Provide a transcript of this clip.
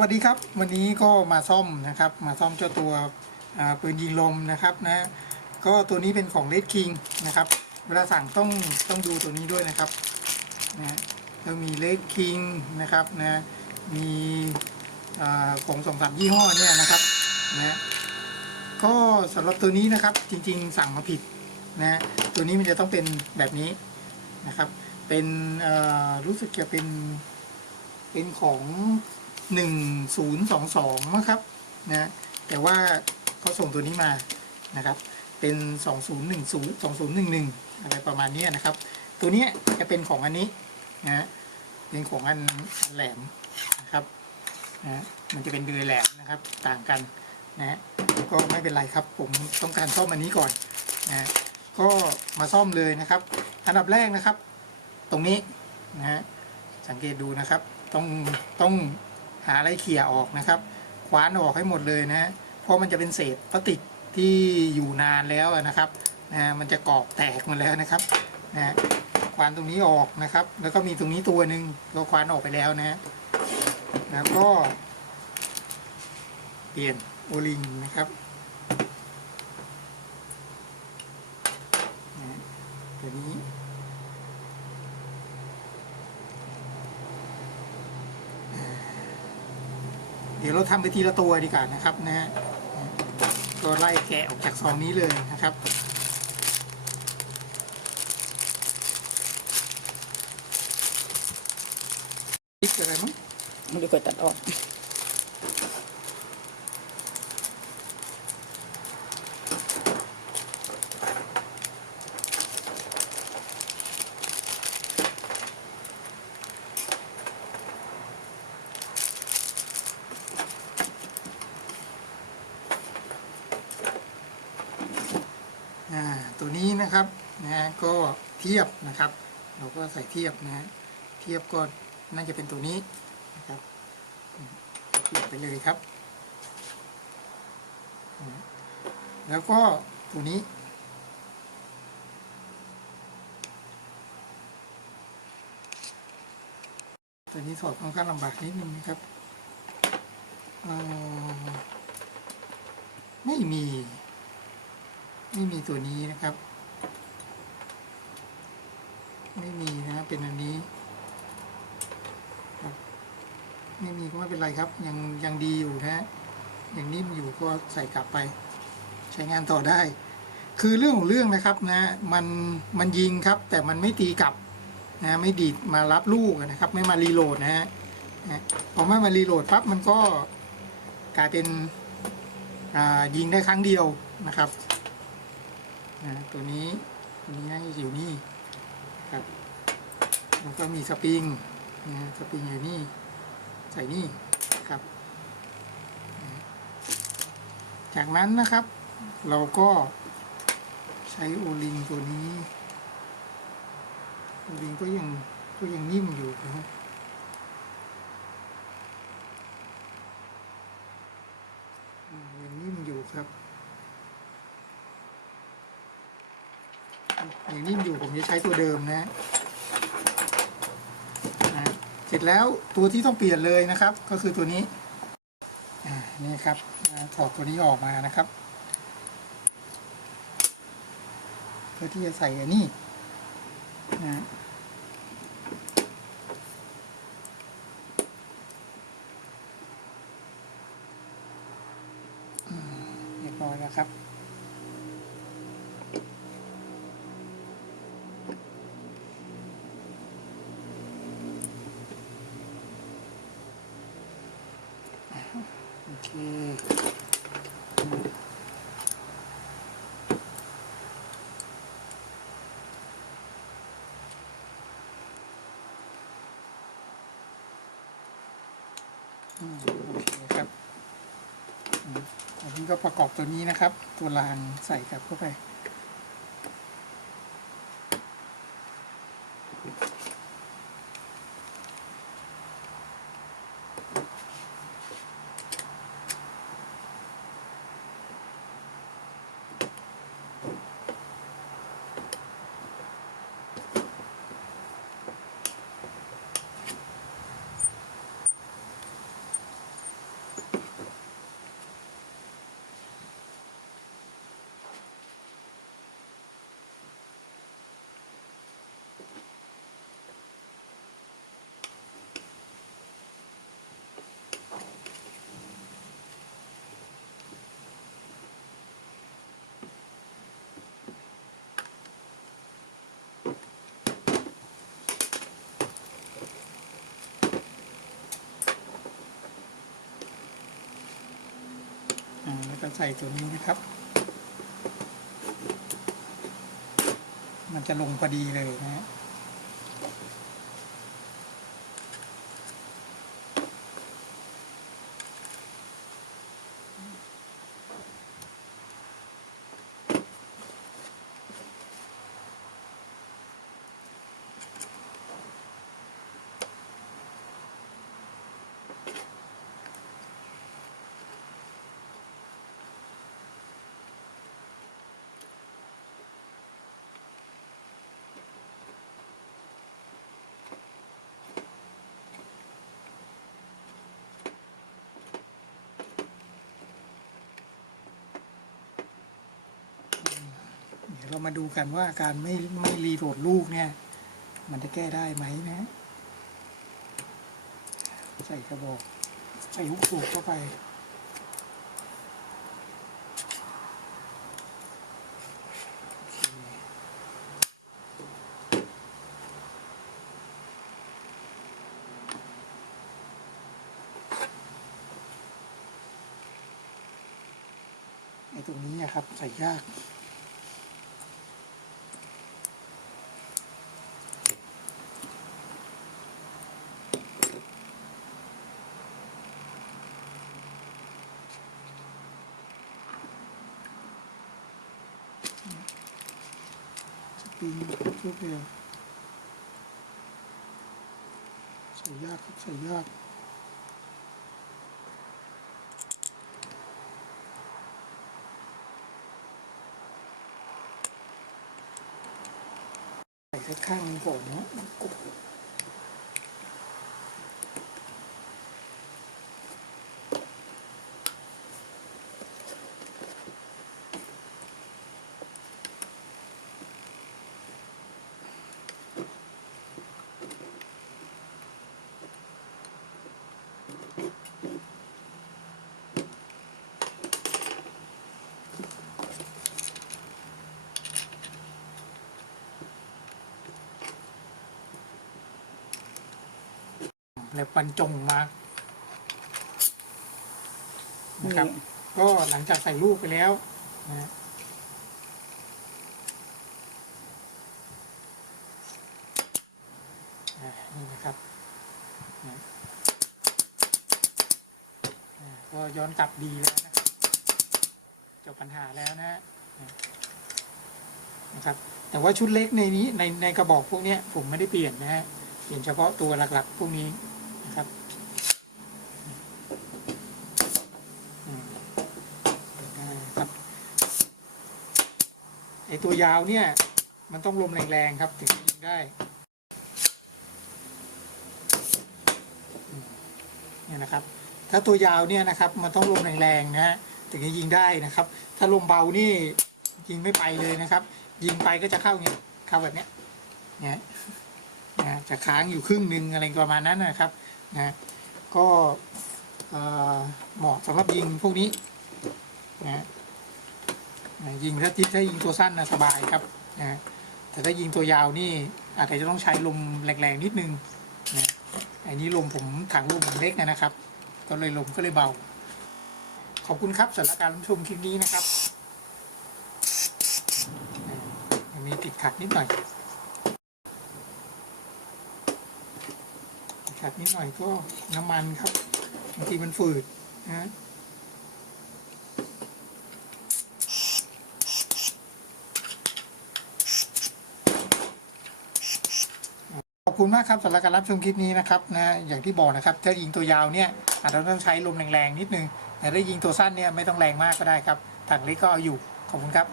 วัสดีครับวันนี้ก็มาซ่อมนะครับ มาซ่อมเจ้าตัวปืนยิงลมนะครับนะก็ตัวนี้เป็นของเลดคิงนะครับ เวลาสั่งต้องต้องดูตัวนี้ด้วยนะครับนะจะมีเลดคิงนะครับนะมีของสองสามยี่ห้อเนี่ยนะครับนะก็สำหรับตัวนี้นะครับจริงๆ สั่งมาผิดนะตัวนี้มันจะต้องเป็นแบบนี้นะครับ เป็นรู้สึกจะเป็นเป็นของ หนึ่งศูนย์สองสองนะครับนะแต่ว่าเขาส่งตัวนี้มานะครับเป็นสองศูนย์หนึ่งศูนย์สองศูนย์หนึ่งหนึ่งอะไรประมาณนี้นะครับ ตัวนี้จะเป็นของอันนี้นะเป็นของอันแหลมนะครับนะมันจะเป็นเดือยแหลมนะครับต่างกันนะก็ไม่เป็นไรครับผมต้องการซ่อมอันนี้ก่อนนะก็มาซ่อมเลยนะครับ อันดับแรกนะครับ ตรงนี้นะฮะสังเกตดูนะครับ ต้องต้อง หาอะไรเขี่ยออกนะครับคว้านออกให้หมดเลยนะเพราะมันจะเป็นเศษพลาสติกที่อยู่นานแล้วนะครับนะมันจะกรอบแตกหมาแล้วนะครับนะคว้านตรงนี้ออกนะครับ แล้วก็มีตรงนี้ตัวหนึ่งก็คว้านออกไปแล้วนะฮะแล้วก็ เปลี่ยนโอลิงนะครับนะฮะตัวนี้ เดี๋ยวเรา ทำไปทีละตัวดีกว่านะครับนะฮะก็ไล่แกะออกจากซองนี้เลยนะครับนี่คือะไรมั้งมันดีกว่าตัดออก อ่าตัวนี้นะครับนะฮะ ก็เทียบนะครับ เราก็ใส่เทียบนะฮะเทียบก็น่าจะเป็นตัวนี้นะครับเทียบไปเลยครับ แล้วก็ตัวนี้ตัวนี้ถอดค่อนข้างลำบากนิดนึงนะครับไม่มี ไม่มีตัวนี้นะครับ ไม่มีนะเป็นอันนี้ครับไม่มีก็ไม่เป็นไรครับ ยังยังดีอยู่นะฮะยังนิ่มอยู่ก็ใส่กลับไป ใช้งานต่อได้ คือเรื่องของเรื่องนะครับนะมันมันยิงครับ แต่มันไม่ตีกลับนะไม่ดีดมารับลูกนะครับ ไม่มารีโหลดนะฮะพอไม่มารีโหลดปั๊บมันก็กลายเป็นยิงได้ครั้งเดียวนะครับนะตัวนี้ตัวนี้อยู่นี่ ครับแล้วก็มีสปริงนะสปริงอยู่นี่ ใส่นี่ครับ จากนั้นนะครับ เราก็ใช้โอลิงตัวนี้โอลิงก็ยังก็ยังนิ่มอยู่นะอืมยังนิ่มอยู่ครับ อย่างนิ่มอยู่ผมจะใช้ตัวเดิมนะนะ เสร็จแล้วตัวที่ต้องเปลี่ยนเลยนะครับ ก็คือตัวนี้นี่ครับถอดตัวนี้ออกมานะครับเพื่อที่จะใส่อันนี้นะเรียบร้อยแล้วครับ โอเค อืมโอเคครับอืมอันนี้ก็ประกอบตัวนี้นะครับ ตัวรางใส่กลับเข้าไป แล้วก็ใส่ตัวนี้นะครับ มันจะลงพอดีเลยนะฮะ ดี๋ยวเรามาดูกันว่าการไม่ไม่รีโหลดลูกเนี่ย มันจะแก้ได้ไหมนะ ใส่กระบอกใส่ลูกสูบเข้าไปไอ้ตรงนี้นะครับ ใส่ยาก ปริงชุกเดียวใส่ยากใส่ยากใส่ข้างก่อนเนาะกบ แล้วบรรจงมานะครับ ก็หลังจากใส่ลูกไปแล้วนะฮะอ่านี่นะครับนะอ่าก็ย้อนกลับดีแล้วนะครับ จบปัญหาแล้วนะฮะนะครับ แต่ว่าชุดเล็กในนี้ในในกระบอกพวกเนี้ยผมไม่ได้เปลี่ยนนะฮะเปลี่ยนเฉพาะตัวหลักๆ พวกนี้นะ ครับอืมได้ครับไอตัวยาวเนี่ย มันต้องลมแรงๆครับ ถึงจะยิงได้เนี่ยนะครับ ถ้าตัวยาวเนี่ยนะครับ มันต้องลมแรงๆนะฮะถึงจะยิงได้นะครับ ถ้าลมเบานี่ยิงไม่ไปเลยนะครับ ยิงไปก็จะเข้าเงี้ยเข้าแบบเนี้ยเนี่ย นะจะค้างอยู่ครึ่งหนึ่งอะไรประมาณนั้นนะครับนะก็เหมาะสำหรับยิงพวกนี้นะยิงถ้าทิศถ้ายิงตัวสั้นนะสบายครับนะแต่ถ้ายิงตัวยาวนี่อาจจะต้องใช้ลมแรงๆนิดนึงนะอันนี้ลมผมถังลมผมเล็กนะครับ ก็เลยลมก็เลยเบา ขอบคุณครับสำหรับการรับชมคลิปนี้นะครับ มีติดขัดนิดหน่อยติด ขัดนิดหน่อยก็น้ำมันครับบางทีมันฝืดนะขอบคุณมากครับสำหรับการรับชมคลิปนี้นะครับนะอย่างที่บอกนะครับถ้ายิงตัวยาวเนี่ยอาจจะต้องใช้ลมแรงๆนิดนึงแต่ถ้ายิงตัวสั้นเนี่ยไม่ต้องแรงมากก็ได้ครับถังเล็กก็เอาอยู่ขอบคุณครับ